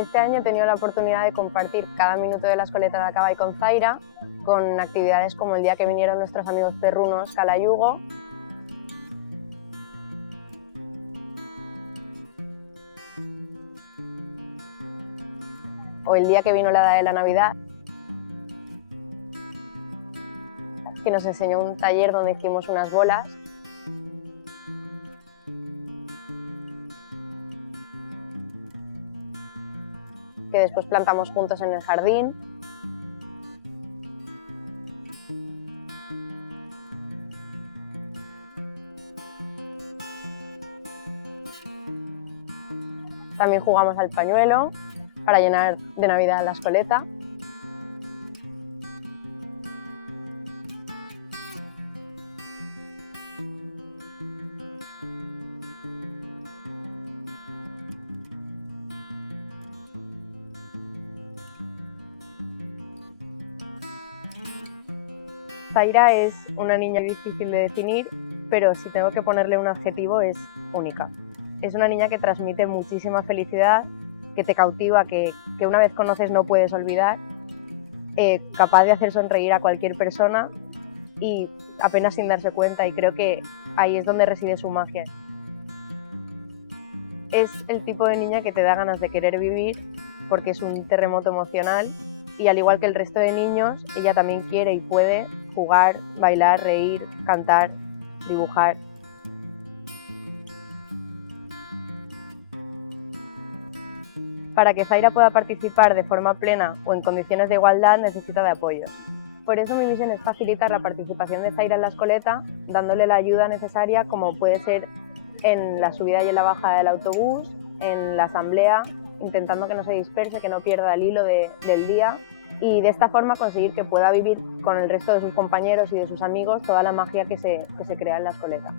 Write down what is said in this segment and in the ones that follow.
Este año he tenido la oportunidad de compartir cada minuto de la escoleta de Acabay con Zaira, con actividades como el día que vinieron nuestros amigos perrunos Calayugo, o el día que vino la Hada de la Navidad, que nos enseñó un taller donde hicimos unas bolas. Que después plantamos juntos en el jardín. También jugamos al pañuelo para llenar de Navidad la escoleta. Zaira es una niña difícil de definir, pero si tengo que ponerle un adjetivo es única. Es una niña que transmite muchísima felicidad, que te cautiva, que una vez conoces no puedes olvidar, capaz de hacer sonreír a cualquier persona y apenas sin darse cuenta, y creo que ahí es donde reside su magia. Es el tipo de niña que te da ganas de querer vivir porque es un terremoto emocional y al igual que el resto de niños, ella también quiere y puede jugar, bailar, reír, cantar, dibujar. Para que Zaira pueda participar de forma plena o en condiciones de igualdad necesita de apoyos. Por eso mi misión es facilitar la participación de Zaira en la escoleta, dándole la ayuda necesaria como puede ser en la subida y en la bajada del autobús, en la asamblea, intentando que no se disperse, que no pierda el hilo del día y de esta forma conseguir que pueda vivir con el resto de sus compañeros y de sus amigos toda la magia que se crea en la escoleta.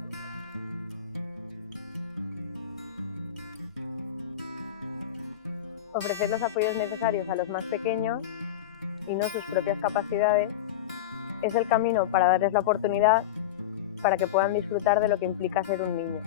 Ofrecer los apoyos necesarios a los más pequeños y no sus propias capacidades es el camino para darles la oportunidad para que puedan disfrutar de lo que implica ser un niño.